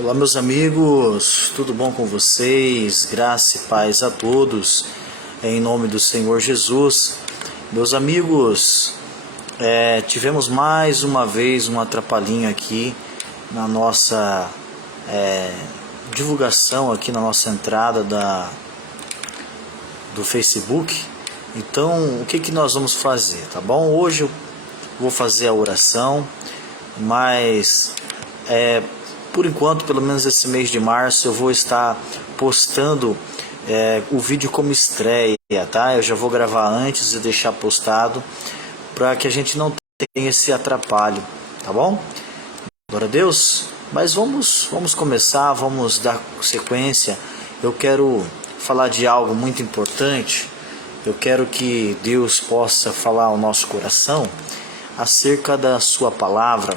Olá, meus amigos, tudo bom com vocês? Graça e paz a todos, em nome do Senhor Jesus. Meus amigos, tivemos mais uma vez um atrapalhinho aqui na nossa divulgação, aqui na nossa entrada do Facebook. Então, o que nós vamos fazer, tá bom? Hoje eu vou fazer a oração, mas por enquanto, pelo menos esse mês de março, eu vou estar postando o vídeo como estreia, tá? Eu já vou gravar antes e deixar postado para que a gente não tenha esse atrapalho, tá bom? Glória a Deus. Mas vamos começar, vamos dar sequência. Eu quero falar de algo muito importante. Eu quero que Deus possa falar ao nosso coração acerca da sua palavra.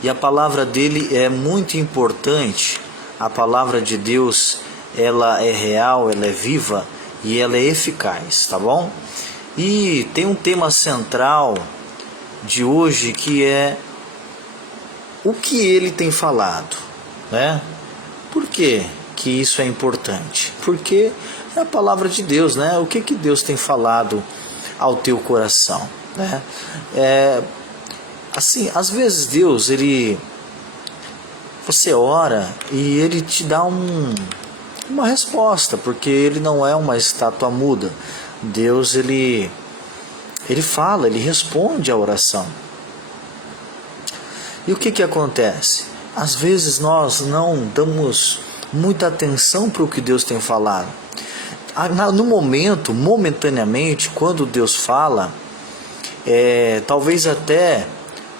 E a palavra dele é muito importante. A palavra de Deus, ela é real, ela é viva e ela é eficaz, tá bom? E tem um tema central de hoje que é o que ele tem falado, né? Por que isso é importante? Porque é a palavra de Deus, né? O que Deus tem falado ao teu coração, né? Assim, às vezes Deus, você ora e Ele te dá uma resposta, porque Ele não é uma estátua muda. Deus, Ele fala, Ele responde à oração. E o que acontece? Às vezes nós não damos muita atenção para o que Deus tem falado. No momento, momentaneamente, quando Deus fala, talvez até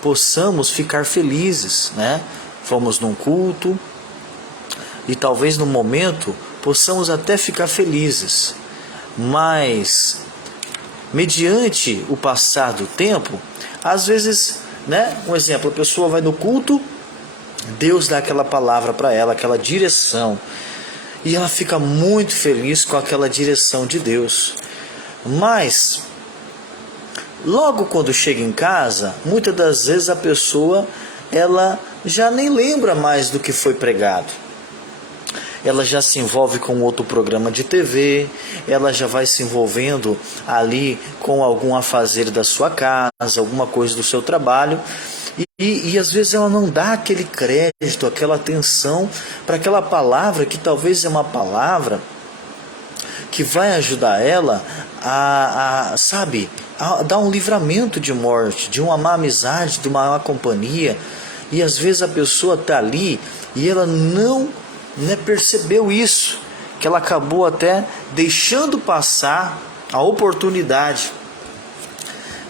possamos ficar felizes, né? Fomos num culto e talvez no momento possamos até ficar felizes, mas mediante o passar do tempo, às vezes, né? Um exemplo, a pessoa vai no culto, Deus dá aquela palavra para ela, aquela direção, e ela fica muito feliz com aquela direção de Deus, mas logo quando chega em casa, muitas das vezes a pessoa ela já nem lembra mais do que foi pregado. Ela já se envolve com outro programa de TV, ela já vai se envolvendo ali com algum afazer da sua casa, alguma coisa do seu trabalho, e às vezes ela não dá aquele crédito, aquela atenção para aquela palavra que talvez é uma palavra que vai ajudar ela a dar um livramento de morte, de uma má amizade, de uma má companhia. E às vezes a pessoa está ali e ela não percebeu isso, que ela acabou até deixando passar a oportunidade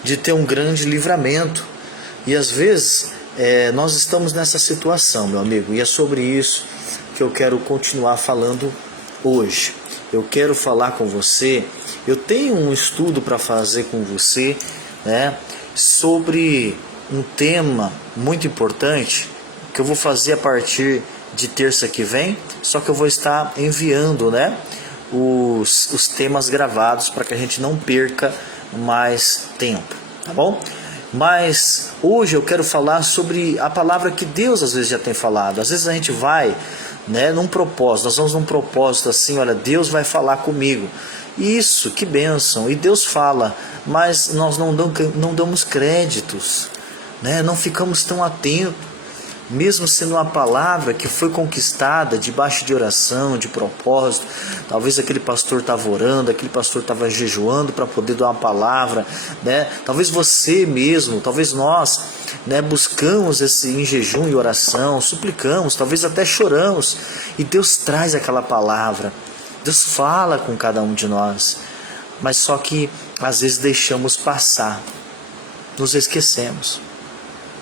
de ter um grande livramento. E às vezes nós estamos nessa situação, meu amigo, e é sobre isso que eu quero continuar falando hoje. Eu quero falar com você, eu tenho um estudo para fazer com você, né, sobre um tema muito importante, que eu vou fazer a partir de terça que vem, só que eu vou estar enviando, né, os temas gravados para que a gente não perca mais tempo, tá bom? Mas hoje eu quero falar sobre a palavra que Deus às vezes já tem falado. Às vezes a gente vai, né, num propósito, nós vamos num propósito assim, olha, Deus vai falar comigo. Isso, que bênção, e Deus fala, mas nós não damos créditos, né? Não ficamos tão atentos, mesmo sendo uma palavra que foi conquistada debaixo de oração, de propósito. Talvez aquele pastor estava orando, aquele pastor estava jejuando para poder dar uma palavra, né? Talvez você mesmo, talvez nós, né, buscamos esse em jejum e oração, suplicamos, talvez até choramos, e Deus traz aquela palavra, Deus fala com cada um de nós, mas só que às vezes deixamos passar, nos esquecemos,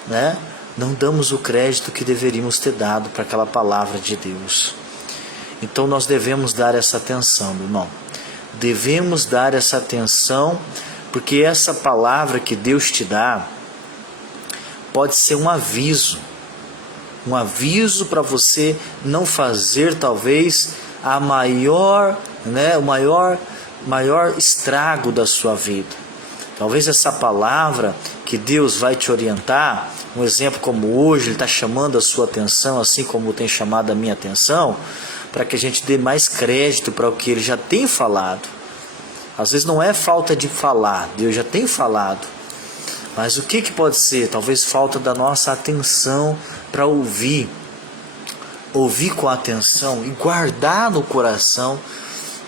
né? Não damos o crédito que deveríamos ter dado para aquela palavra de Deus. Então nós devemos dar essa atenção, meu irmão. Devemos dar essa atenção, porque essa palavra que Deus te dá pode ser um aviso para você não fazer talvez o maior estrago da sua vida. Talvez essa palavra que Deus vai te orientar, um exemplo como hoje, Ele está chamando a sua atenção, assim como tem chamado a minha atenção, para que a gente dê mais crédito para o que Ele já tem falado. Às vezes não é falta de falar, Deus já tem falado. Mas o que pode ser? Talvez falta da nossa atenção para ouvir com atenção e guardar no coração,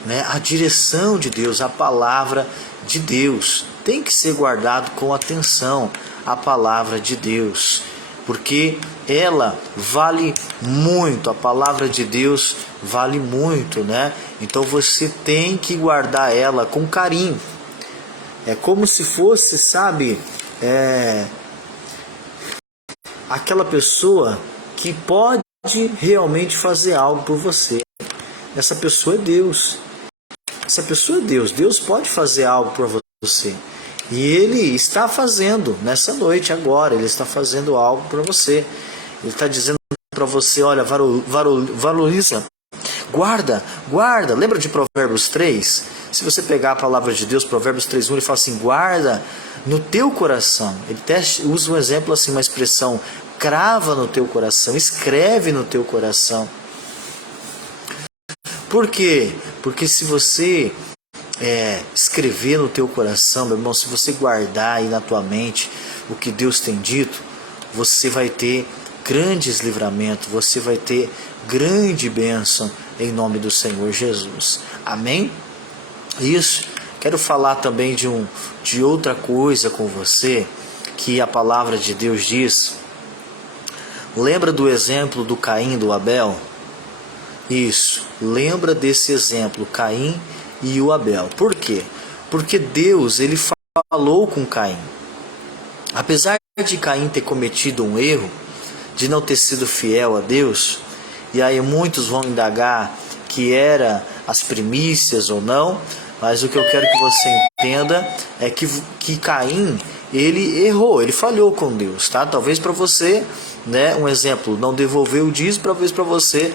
né, a direção de Deus, a palavra de Deus. Tem que ser guardado com atenção a palavra de Deus, porque ela vale muito, a palavra de Deus vale muito, né? Então você tem que guardar ela com carinho. É como se fosse, sabe, aquela pessoa que pode realmente fazer algo por você. Essa pessoa é Deus. Essa pessoa é Deus. Deus pode fazer algo por você. E Ele está fazendo nessa noite agora. Ele está fazendo algo para você. Ele está dizendo para você, olha, valoriza. Guarda. Lembra de Provérbios 3? Se você pegar a palavra de Deus, Provérbios 3:1, ele fala assim, guarda no teu coração. Ele até usa um exemplo assim, uma expressão, crava no teu coração, escreve no teu coração. Por quê? Porque se você escrever no teu coração, meu irmão, se você guardar aí na tua mente o que Deus tem dito, você vai ter grandes livramentos, você vai ter grande bênção em nome do Senhor Jesus. Amém? Isso. Quero falar também de outra coisa com você, que a palavra de Deus diz. Lembra do exemplo do Caim e do Abel? Isso. Lembra desse exemplo, Caim e o Abel. Por quê? Porque Deus, ele falou com Caim. Apesar de Caim ter cometido um erro, de não ter sido fiel a Deus, e aí muitos vão indagar que era as primícias ou não, mas o que eu quero que você entenda é que Caim, ele errou, ele falhou com Deus, tá? Talvez para você, né, um exemplo, não devolveu o dízimo, talvez para você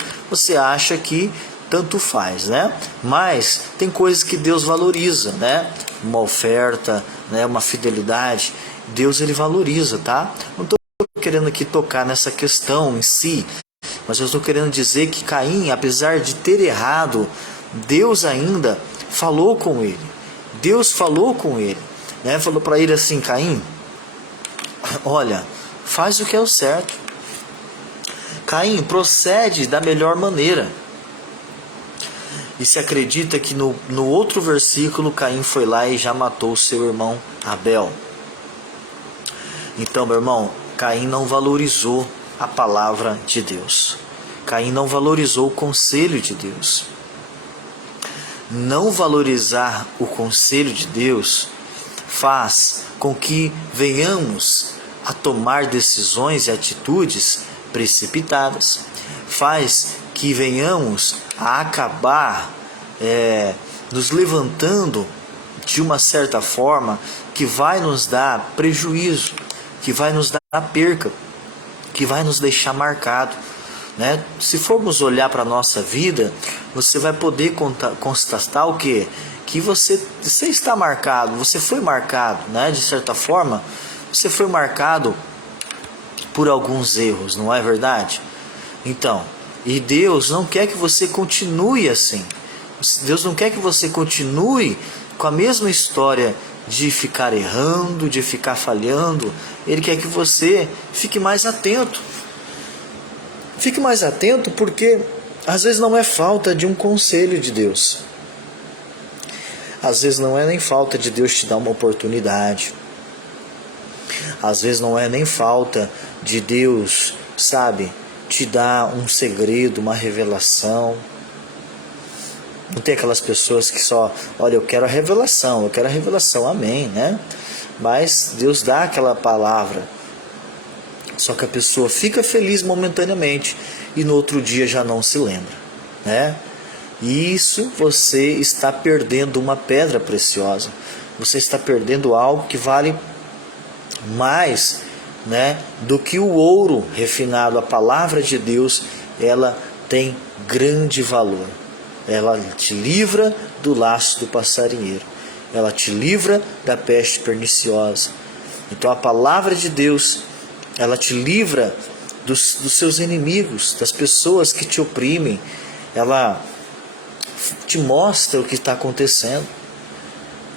acha que tanto faz, né? Mas tem coisas que Deus valoriza, né? Uma oferta, né, uma fidelidade, Deus ele valoriza, tá? Não estou querendo aqui tocar nessa questão em si, mas eu estou querendo dizer que Caim, apesar de ter errado, Deus ainda falou com ele. Deus falou com ele, né? Falou para ele assim, Caim, olha, faz o que é o certo. Caim, procede da melhor maneira. E se acredita que no outro versículo, Caim foi lá e já matou seu irmão Abel. Então, meu irmão, Caim não valorizou a palavra de Deus. Caim não valorizou o conselho de Deus. Não valorizar o conselho de Deus faz com que venhamos a tomar decisões e atitudes precipitadas. Faz que venhamos a acabar nos levantando de uma certa forma que vai nos dar prejuízo, que vai nos dar perca, que vai nos deixar marcado, né? Se formos olhar para a nossa vida, você vai poder constatar o quê? Que você está marcado, você foi marcado, né? De certa forma, você foi marcado por alguns erros, não é verdade? Então, e Deus não quer que você continue assim. Deus não quer que você continue com a mesma história de ficar errando, de ficar falhando. Ele quer que você fique mais atento. Fique mais atento porque às vezes não é falta de um conselho de Deus. Às vezes não é nem falta de Deus te dar uma oportunidade. Às vezes não é nem falta de Deus, sabe, te dar um segredo, uma revelação. Não tem aquelas pessoas que só, olha, eu quero a revelação, amém, né? Mas Deus dá aquela palavra. Só que a pessoa fica feliz momentaneamente e no outro dia já não se lembra, né? E isso você está perdendo uma pedra preciosa. Você está perdendo algo que vale mais, né, do que o ouro refinado. A palavra de Deus, ela tem grande valor. Ela te livra do laço do passarinheiro. Ela te livra da peste perniciosa. Então a palavra de Deus, ela te livra dos seus inimigos, das pessoas que te oprimem. Ela te mostra o que está acontecendo.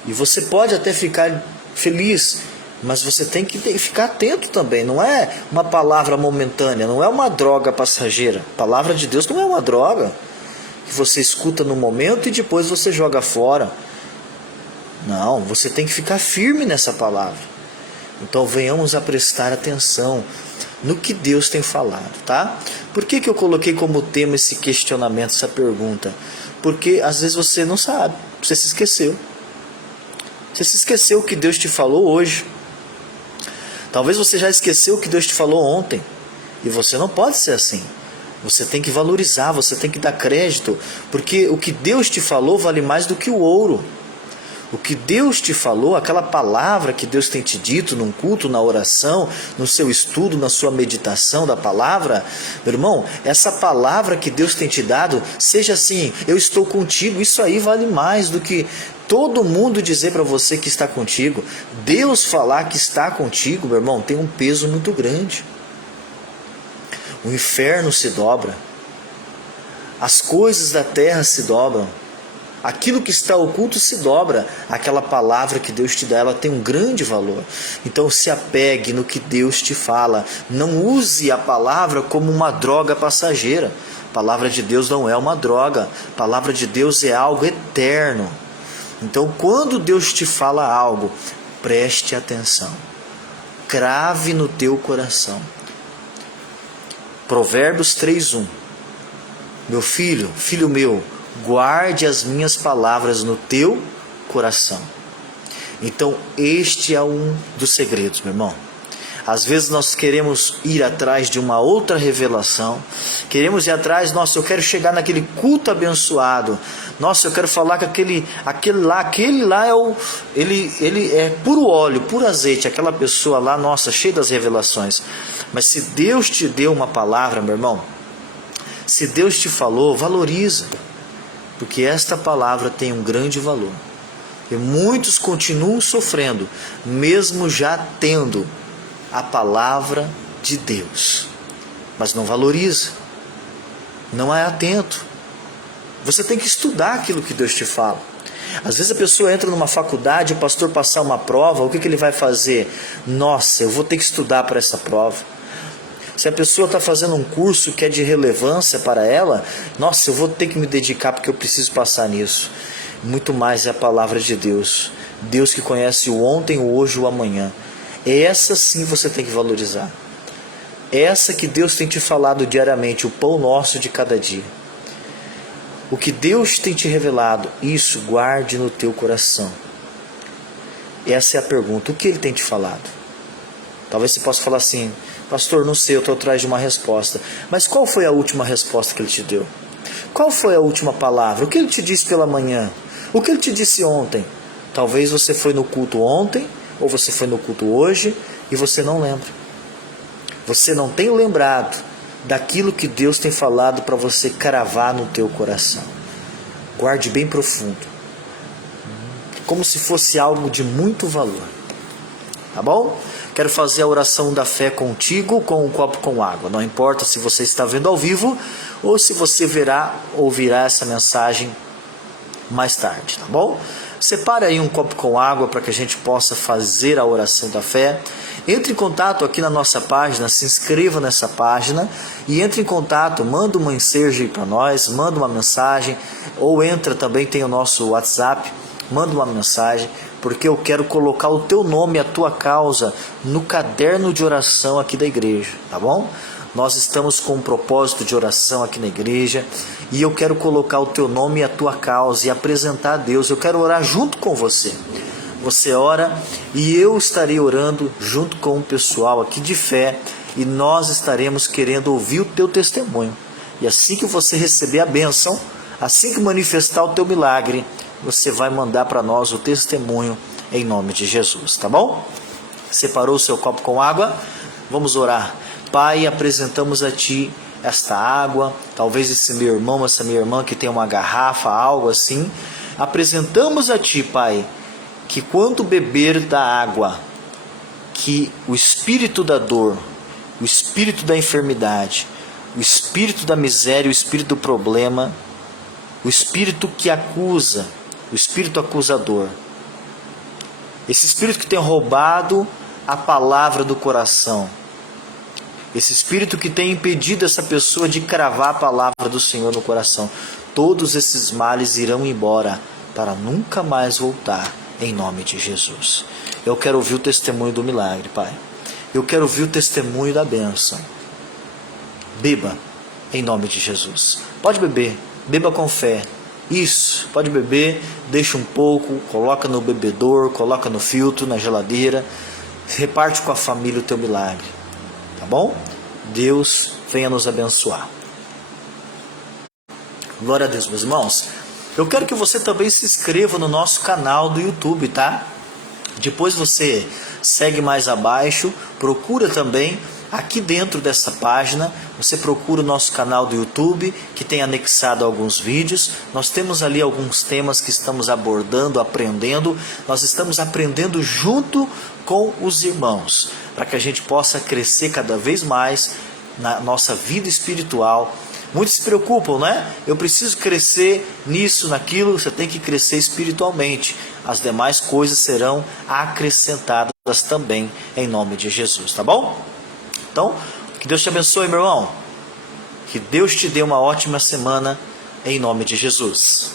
E você pode até ficar feliz, mas você tem que ficar atento também. Não é uma palavra momentânea, não é uma droga passageira. A palavra de Deus não é uma droga que você escuta no momento e depois você joga fora. Não, você tem que ficar firme nessa palavra. Então venhamos a prestar atenção no que Deus tem falado, tá? Por que eu coloquei como tema esse questionamento, essa pergunta? Porque às vezes você não sabe, você se esqueceu. Você se esqueceu o que Deus te falou hoje. Talvez você já esqueceu o que Deus te falou ontem. E você não pode ser assim. Você tem que valorizar, você tem que dar crédito. Porque o que Deus te falou vale mais do que o ouro. O que Deus te falou, aquela palavra que Deus tem te dito num culto, na oração, no seu estudo, na sua meditação da palavra, meu irmão, essa palavra que Deus tem te dado, seja assim, eu estou contigo, isso aí vale mais do que todo mundo dizer para você que está contigo. Deus falar que está contigo, meu irmão, tem um peso muito grande. O inferno se dobra, as coisas da terra se dobram. Aquilo que está oculto se dobra. Aquela palavra que Deus te dá, ela tem um grande valor. Então se apegue no que Deus te fala. Não use a palavra como uma droga passageira. A palavra de Deus não é uma droga. A palavra de Deus é algo eterno. Então quando Deus te fala algo, preste atenção. Crave no teu coração. Provérbios 3:1. Meu filho, filho meu, guarde as minhas palavras no teu coração. Então este é um dos segredos, meu irmão. Às vezes nós queremos ir atrás de uma outra revelação. Queremos ir atrás, nossa, eu quero chegar naquele culto abençoado. Nossa, eu quero falar que aquele lá ele é puro óleo, puro azeite. Aquela pessoa lá, nossa, cheia das revelações. Mas se Deus te deu uma palavra, meu irmão, se Deus te falou, valoriza. Porque esta palavra tem um grande valor. E muitos continuam sofrendo, mesmo já tendo a palavra de Deus. Mas não valoriza. Não é atento. Você tem que estudar aquilo que Deus te fala. Às vezes a pessoa entra numa faculdade, o pastor passar uma prova, o que ele vai fazer? Nossa, eu vou ter que estudar para essa prova. Se a pessoa está fazendo um curso que é de relevância para ela, nossa, eu vou ter que me dedicar porque eu preciso passar nisso. Muito mais é a palavra de Deus. Deus que conhece o ontem, o hoje e o amanhã. Essa sim você tem que valorizar. Essa que Deus tem te falado diariamente, o pão nosso de cada dia. O que Deus tem te revelado, isso guarde no teu coração. Essa é a pergunta, o que Ele tem te falado? Talvez você possa falar assim, pastor, não sei, eu estou atrás de uma resposta. Mas qual foi a última resposta que Ele te deu? Qual foi a última palavra? O que Ele te disse pela manhã? O que Ele te disse ontem? Talvez você foi no culto ontem, ou você foi no culto hoje, e você não lembra. Você não tem lembrado daquilo que Deus tem falado para você cravar no teu coração. Guarde bem profundo. Como se fosse algo de muito valor. Tá bom? Quero fazer a oração da fé contigo com um copo com água. Não importa se você está vendo ao vivo ou se você ouvirá essa mensagem mais tarde, tá bom? Separe aí um copo com água para que a gente possa fazer a oração da fé. Entre em contato aqui na nossa página, se inscreva nessa página e entre em contato, manda uma mensagem para nós, manda uma mensagem, ou entra também, tem o nosso WhatsApp, manda uma mensagem, porque eu quero colocar o teu nome e a tua causa no caderno de oração aqui da igreja, tá bom? Nós estamos com um propósito de oração aqui na igreja e eu quero colocar o teu nome e a tua causa e apresentar a Deus. Eu quero orar junto com você. Você ora e eu estarei orando junto com o pessoal aqui de fé e nós estaremos querendo ouvir o teu testemunho. E assim que você receber a bênção, assim que manifestar o teu milagre, você vai mandar para nós o testemunho em nome de Jesus, tá bom? Separou o seu copo com água? Vamos orar. Pai, apresentamos a Ti esta água, talvez esse meu irmão, essa minha irmã que tem uma garrafa, algo assim. Apresentamos a Ti, Pai, que quando beber da água, que o espírito da dor, o espírito da enfermidade, o espírito da miséria, o espírito do problema, o espírito que acusa, o espírito acusador, esse espírito que tem roubado a palavra do coração, esse espírito que tem impedido essa pessoa de cravar a palavra do Senhor no coração, todos esses males irão embora para nunca mais voltar, em nome de Jesus. Eu quero ouvir o testemunho do milagre, Pai. Eu quero ouvir o testemunho da bênção. Beba, em nome de Jesus. Pode beber, beba com fé. Isso, pode beber, deixa um pouco, coloca no bebedor, coloca no filtro, na geladeira, reparte com a família o teu milagre, tá bom? Deus venha nos abençoar. Glória a Deus, meus irmãos. Eu quero que você também se inscreva no nosso canal do YouTube, tá? Depois você segue mais abaixo, procura também aqui dentro dessa página, você procura o nosso canal do YouTube, que tem anexado alguns vídeos. Nós temos ali alguns temas que estamos abordando, aprendendo. Nós estamos aprendendo junto com os irmãos, para que a gente possa crescer cada vez mais na nossa vida espiritual. Muitos se preocupam, né? Eu preciso crescer nisso, naquilo. Você tem que crescer espiritualmente. As demais coisas serão acrescentadas também, em nome de Jesus, tá bom? Então, que Deus te abençoe, meu irmão. Que Deus te dê uma ótima semana, em nome de Jesus.